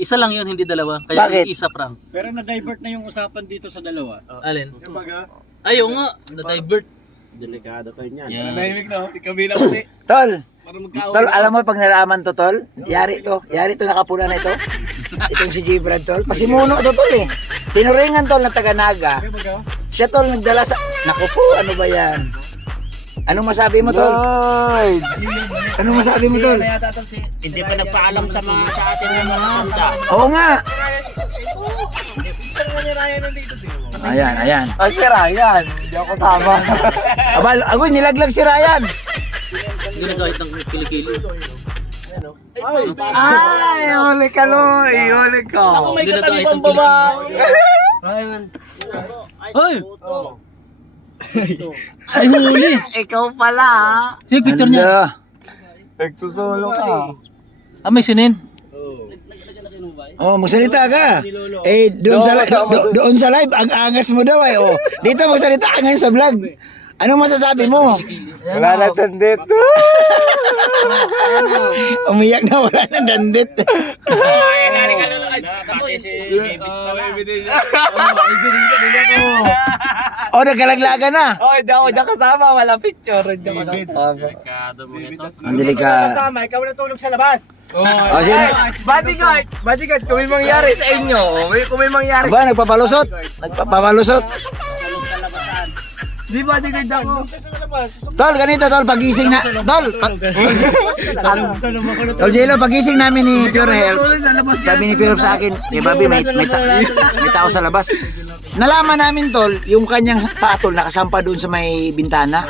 Isa lang yun, hindi dalawa. Kaya Bakit? isa prank. Pero na-divert na yung usapan dito sa dalawa. Alin? Kumbaga, Ayaw nga, na-divert. Delikado kayo niyan. Yan. nahimik na, ikabilang ulit. Tol, Para magkaaway. tol, alam mo pag nalaman to, tol? Yari to nakapula na ito. Itong si J-Brad, tol. Pasimuno to, tol eh. Tinuringan, tol, na taga-Naga. Kumbaga, Siya, tol, nagdala sa... Naku po, ano ba yan? Anong masabi mo, tol? Anong masabi mo, tol? Hindi pa nagpaalam sa mga sa atin ng mga handa. Oo nga. Ayan, ayan. si Ryan. Hindi ako sama. Abal, ako nilaglag si Ryan. Hindi na kahit ng kilikili. Ay, huli ka, Loy. Huli ka. Ako may Hindi na katabi kahit pang ng kilikili. babae. Ay! Ay, huli! Ikaw pala, ha? Sige, picture niya. Hala. Nagsusolo ka. Ah, may sinin. Oh, magsalita ka. Eh, doon sa doon sa live, ang angas mo daw ay. Oh, dito magsalita ka ngayon sa vlog. Anong masasabi mo? Wala na tandit. Umiyak na, wala nang dandit. Pati si David pala. Oh, nagkalaglagan na. Oh, hindi ako dyan kasama. Wala picture. Hindi ako kasama. Delikado mo ito. Ang delikado. Ikaw natulog sa labas. Oh, sino? Bodyguard, kung may mangyari sa inyo, kung may mangyari Ba, nagpapalusot? Nagpapalusot? Di bodyguard ako. Tol, ganito, tol, pagising na. Tol, Tol Jello, pagising namin ni Pure Health. Sabi ni Pure sa akin, kay Bobby, may tao sa labas. Nalaman namin, tol, yung kanyang patol nakasampa doon sa may bintana.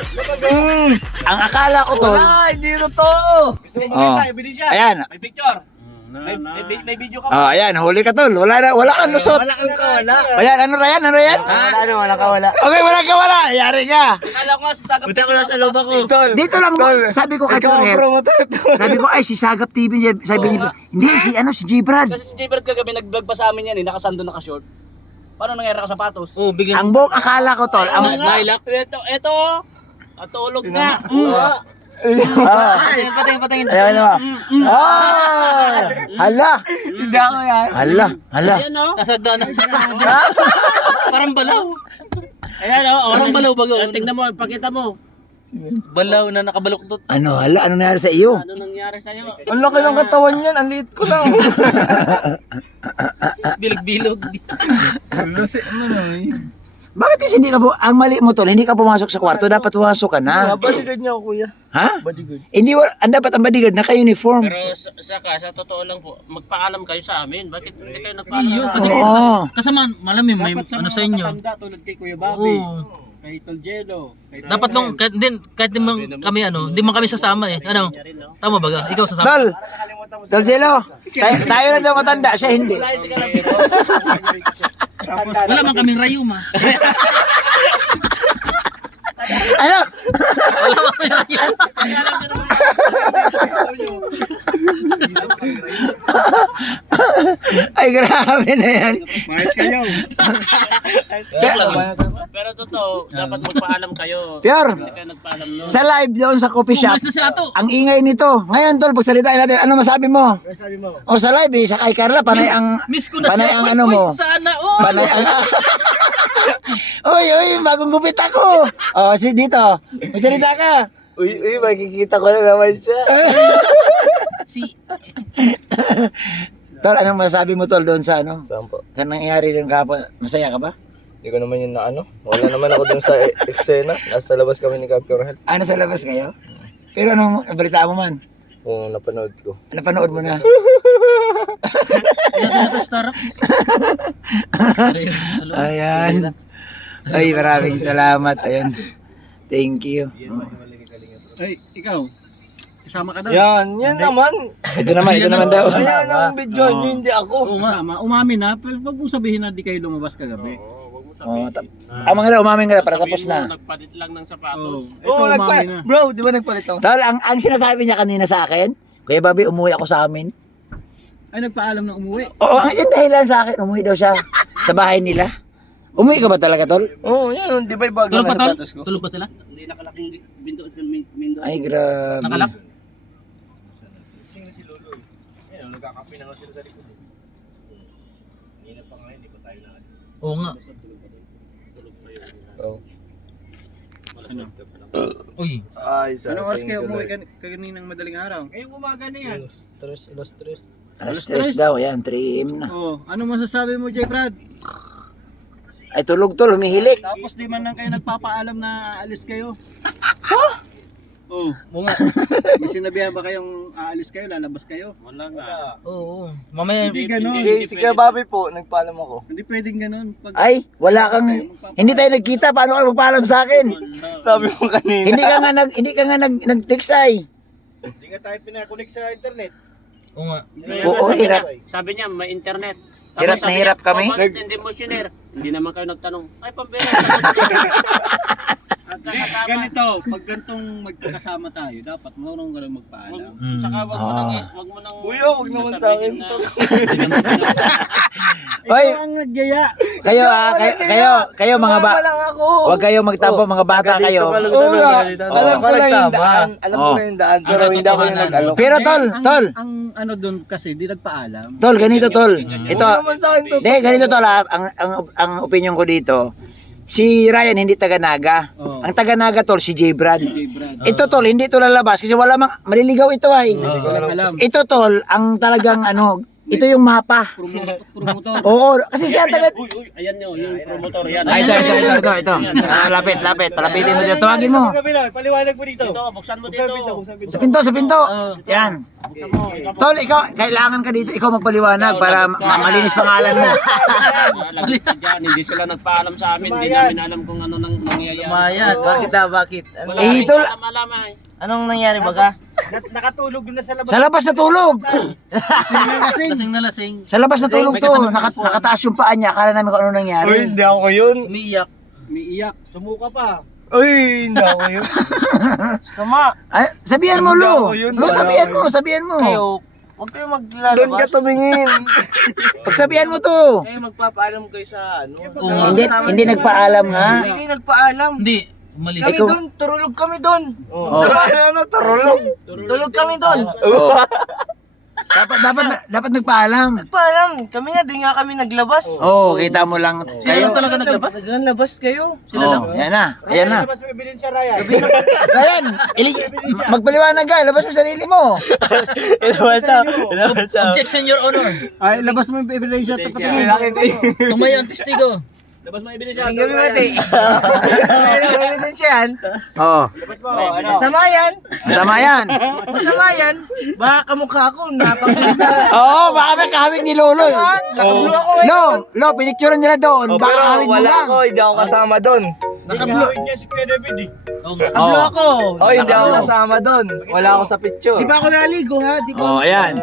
Ang akala ko, tol, Hindi totoo. oh, ayan, May picture. May video ka. oh, ayan, huli ka, tol. Wala kang lusot. Wala kang kawala. Ayan, ano Ryan, ano Ryan? Wala kawala. Okay, wala ka, wala. Yari ka. Akala ko sasagap. Buti ko lang sa loob ako. Dito lang, sabi ko kay Pure Health. Sabi ko, ay, si Sagap TV. Sabi niya, hindi, si J-Brad. Kasi si J-Brad kagabi nag-vlog pa sa amin yan eh. Nakasando, nakashort. Paano nangyari ka sapatos? Oh, biglang... Ang buong akala ko, tol, ang... Lilac. Ito. Natulog na. Patingin. Ayan naman. Ah! Hala! Hindi ako yan. Hala! Nasagda na. Parang balaw. Ayan o. Parang balaw bago. Tingnan mo, pakita mo. Balaw na nakabaluktot. Ano, hala? Ano nangyari sa iyo? Ano nangyari sa'yo? Ang laki ng katawan niyan. Ang liit ko lang. Bilog-bilog. Bakit kasi hindi ka ang mali mo, tol, hindi ka pumasok sa kwarto, dapat pumasok ka na. Bodyguard niya ako, kuya. Ha? Bodyguard. Hindi, ang dapat ang bodyguard, naka-uniform. Pero sa totoo lang po, magpaalam kayo sa amin. Bakit hindi kayo nagpaalam? Iyo, kasi Oo. kasama, malamig may ano sa inyo. Tulad kay Kuya Bobby. Oo. Kay Tol Jello. Dapat nung kahit di man kami hindi man kami sasama eh. Ano? Tama ba ga? Ikaw sasama. Tol Jello, tayo na daw matanda, siya hindi. Wala man kaming rayuma. Ano? Wala man kaming rayuma. Ay, grabe na yan. Mayos kayo. Pero totoo, dapat magpaalam kayo. Pure, Hindi kayo nagpaalam no. sa live doon sa coffee shop, Umalis na si Ato. ang ingay nito. Ngayon, tol, pagsalitain natin, ano masabi mo? Sabi mo. O sa live, sa kay Carla, panay ang... Miss ko na Panay siya. ang Uy, ano uy, mo. Sana oh. Panay ang... Uy, bagong gupit ako. O, si dito. Magsalita ka. Uy, makikita ko na naman siya. Si Tol, anong masabi mo, tol, doon sa ano? Saan po? Sa nangyari doon kahapon? Masaya ka ba? Hindi ko naman yun na ano. Wala naman ako dun sa eksena. Nasa labas kami ni Captain Health. Ano sa labas kayo? Pero anong balita mo man? Kung napanood ko. Napanood mo na? Startup. Ayan. Ay, maraming salamat. Ayan. Thank you. Ay, ikaw. Kasama ka daw. Yan naman. Ito naman daw. Ayan ang video nyo, hindi ako. Kasama. Umamin na. Pero wag mo sabihin na di kayo lumabas kagabi. Oh, mga na, umamin ka na para tapos na. Nagpalit lang ng sapatos. Ito umamin na. Bro, di ba nagpalit ako? Tol, ang sinasabi niya kanina sa akin, Kuya Bobby, umuwi ako sa amin. Ay, nagpaalam na umuwi. Oo, ang yun dahilan sa akin, umuwi daw siya sa bahay nila. Umuwi ka ba talaga, tol? Oo, yan. Di ba yung bago Tulog pa na tol? sapatos ko? Tulog pa sila? Hindi nakalaking window. Ay, grabe. Nakalak? Oo nga. Oh. Uy. Ay, sa Anong oras kayo thank you, umuwi Lord. kaninang madaling araw? Ngayong umaga na yan. Alas tres. Alas 3 daw, yan, 3 AM na. Oh, ano masasabi mo, J. Brad? Ay, tulog tol, humihilik. Tapos di man lang kayo nagpapaalam na aalis kayo. Oh, Oo nga. may sinabihan ba kayong aalis kayo, lalabas kayo? Wala nga. Oo. Mamaya, Hindi ganon. Si Kuya Bobby po, nagpaalam ako. Hindi pwedeng ganon. Pag Ay, wala kang, hindi tayo nagkita, paano ka magpaalam sa akin? Sabi mo kanina. Hindi ka nga nag-text ay. Hindi nga tayo pinakunik sa internet. oo nga. Oo, hirap. Sabi niya, may internet. Hirap na hirap kami. Hindi mo siner. Hindi naman kayo nagtanong. Ay, pambira. ganito, pag gantong magkakasama tayo, dapat marunong ka rin magpaalam. Saka wag mo nang Kuya, wag naman sa akin to. Hoy, Ikaw ang nagyaya. kayo mga ba, Sumama lang ako. huwag kayong magtampo, mga bata kayo. Oo nga. Alam ko na yung daan. Alam ko Oh. na yung daan. Pero hindi ako yung nag-alok. Pero tol, Ang ano doon kasi, di nagpaalam. tol, ganito tol. Ito, Huwag naman sa akin to. ganito tol ha, ang opinion ko dito. Si Ryan hindi taga-Naga. Oh. Ang taga-Naga tol, si J. Brad. J. Brad. Ito tol, hindi to lalabas kasi wala mang, maliligaw ito ay. Alam. Ito tol, ang talagang ano, ito yung mapa. Promotor. Oo, kasi siya taga... Uy, ayan nyo, yung promotor yan. Ay, ito. Lapit. Palapitin mo dito. Tawagin mo. Paliwanag mo dito. Ito, buksan mo dito. Sa pinto. Yan. Tol, ikaw, kailangan ka dito. Ikaw magpaliwanag para malinis pangalan mo. Diyan, hindi sila nagpaalam sa amin. Hindi namin alam kung ano nang nangyayari. Lumayas. Bakit? Wala Eh, rin tol, alam ay. Anong nangyari baga? Nakatulog na sa labas. sa labas natulog. Lasing na lasing. Sa labas natulog to. Nakataas yung paa niya. Akala namin kung ano nangyari. Hindi ako yun. Umiiyak. Umiiyak. Sumuka pa. Uy, hindi ako yun. Sama. Ay, sabihan mo, Hindi Lo. ako yun. Lo, sabihan mo. Huwag kayo maglalabas. Doon ka tumingin. Pagsabihan mo to. Kayo magpapaalam kayo sa ano. Hindi nagpaalam nga. Hindi nagpaalam. Hindi. Umalis. Kami doon, turulog kami doon. Oh. Turulog? Tulog kami doon. Oh. Dapat nagpaalam. Nagpaalam. Kami nga, di nga kami naglabas. Oo, kita mo lang. Sila lang talaga naglabas? Naglabas kayo. Sila lang. Oh, yan na. Ayan na. Labas mo ebidensya, Ryan. Ryan, magpaliwanag ka. Labas mo sarili mo. Objection, Your Honor. Ay, labas mo yung ebidensya. Tapatingin. Tumayo ang testigo. Labas mo ebidensya. Hindi kami mati. Evidence yan. Oo. Masama yan. Masama yan. Masama yan. Baka kamukha ko. Napakita. Oo, baka may kahawig ni Lolo. Nakablo ako ngayon. Lo, pinicturean nila doon. Baka kahawig mo lang. Hindi ako kasama doon. Nakabloid niya si Kuya David eh. Oo nga. Nakablo ako. Oh, Hindi ako kasama doon. Wala ako sa picture. Di ba ako naligo ha? Di ba? Oh, ayan.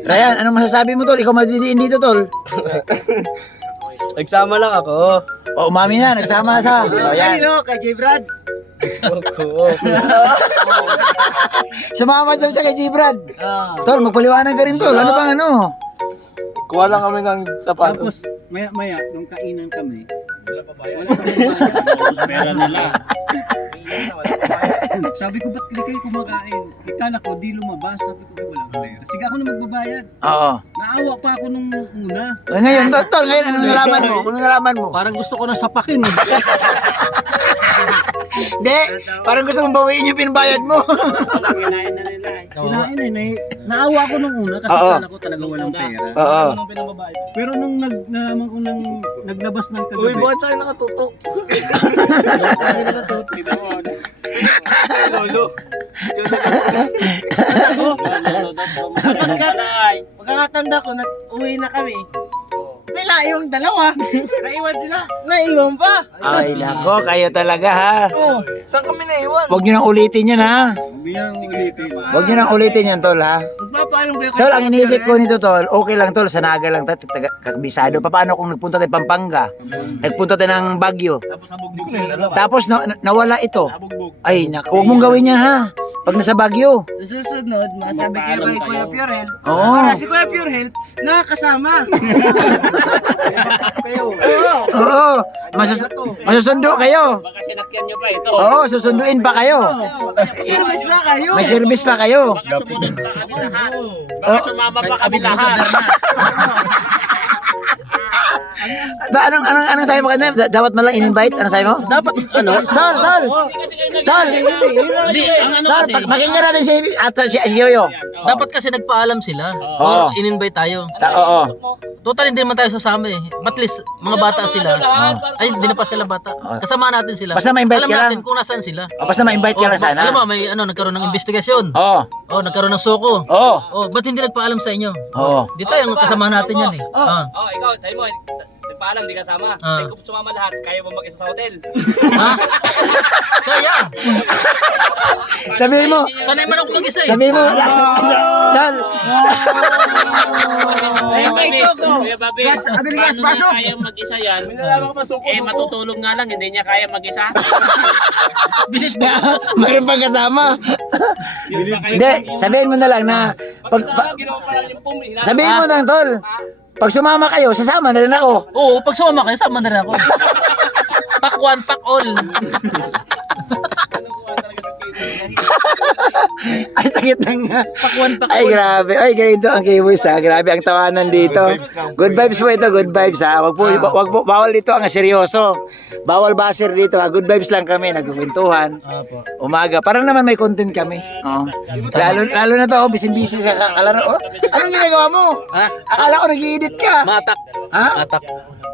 Ryan, anong masasabi mo, tol? Ikaw madidiin dito, tol. Nagsama lang ako. O, umami na. Nagsama sa. O, ayan. Kanino? Kay J. Brad. Sumama daw sa kay J. Brad. Tol, magpaliwanag ka rin, tol. Ano bang ano? Kuha lang kami ng sapatos. Tapos, maya, nung kainan kami, wala pa bayad. Pera nila. Sabi ko, ba't hindi kayo kumakain? Ikala ko, di lumabas. Sabi ko, walang pera. Sige, ako na magbabayad. Oo. Naawa pa ako nung una. Ngayon, tol, ngayon, anong nalaman mo? Anong nalaman mo? Parang gusto ko na sapakin. Eh. Hindi, parang gusto mong bawiin yung pinbayad mo. Walang kinain na nila. Kinain eh. Naawa ako nung una kasi Oo. akala ko talaga walang pera. Oo. Anong pinababae? Pero nung nalaman ko nang naglabas ng Uy, kagabi, bakit sa'yo nakatutok? Lolo. Pagkakatanda ko, uwi na kami. May naiwang dalawa. Naiwan sila. Naiwan pa. Ay, nako, kayo talaga, ha? Oh, saan kami naiwan? Huwag nyo nang ulitin yan, ha? sabi niya ulitin. Huwag nyo nang ulitin yan, tol, ha? Magpapaalam kayo Tol, ang iniisip ko nito, tol, okay lang, tol, sa Naga lang, kakabisado. Paano kung nagpunta tayo Pampanga? Nagpunta tayo ng Baguio. Tapos nabugbog sila dalawa. Tapos nawala ito. Nabugbog. Ay, naku, huwag mong gawin yan, ha? Pag nasa Baguio. Susunod, masabi kayo kay Kuya Pure Health. Oo. Para si Kuya Pure Health, nakakasama. Oo. Masusundo kayo. Baka sinakyan nyo pa ito. Oo, susunduin pa kayo. Service na kayo. May service pa kayo. Baka sumunod pa kami lahat. Baka sumama pa kami lahat. Anong sabi mo kanina? Dapat man lang in-invite? Anong sabi mo? Dapat, ano? Tol! Tol! Hindi, ang ano Tol, kasi, pakinggan natin si Yoyo. dapat kasi nagpaalam sila. Oo. O in-invite tayo. Oo. Total, hindi naman tayo sasama eh. At least, mga bata sila. Ay, hindi na pa sila bata. Kasama natin sila. Basta ma-invite Alam ka lang. natin kung nasaan sila. Basta ma-invite ka lang sana. Alam mo, may nagkaroon ng investigasyon. Oo. Oh, nagkaroon ng soko. Oo. Oh, ba't hindi nagpaalam sa inyo? Oo. Di tayo, kasama natin yan eh. Ah. Oh, ikaw, tayo mo, nagpaalam, di kasama. Ah. Kung sumama lahat, kaya mo mag-isa sa hotel. Ha? Kaya. Sabihin mo. Sanay man ako mag-isa eh. Sabihin mo. Tol. May soko. Gas, abiling gas, pasok! Kaya mag-isa yan, matutulog nga lang, hindi niya kaya mag-isa. Mayroon pang kasama. Hindi, sabihin mo na lang na Ginawa pa lang yung pum, sabihin mo na, tol. Pag sumama kayo, sasama na rin ako. Oo, pag sumama kayo, sama na rin ako. Pack one, pack all. Ay, sakit na nga. Pack one, pack Ay, all. grabe. Ay, ganito ang K-Boys ha. Grabe ang tawanan dito. Good vibes po ito, good vibes ha. Wag po, bawal dito ang seryoso. Bawal baser dito ha. Good vibes lang kami, nagkukwentuhan. Apo. Umaga. Para naman may content kami. Oh. Lalo na to, oh, busy-busy sa kalaro. Oh. Anong ginagawa mo? Ha? Akala ko nag-i-edit ka. Matak. Ha? Matak.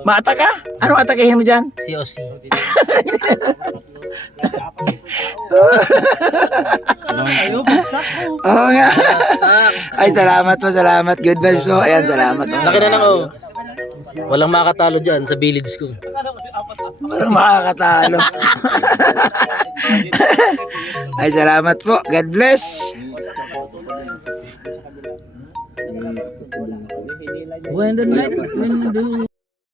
Maata ka? Anong atakihin mo dyan? COC. Oo nga. Ay, salamat po, salamat. Good vibes po. Ayan, salamat. Laki na lang oh. Walang makakatalo dyan sa village ko. Walang makakatalo. Ay, salamat po. God bless. When the night, when the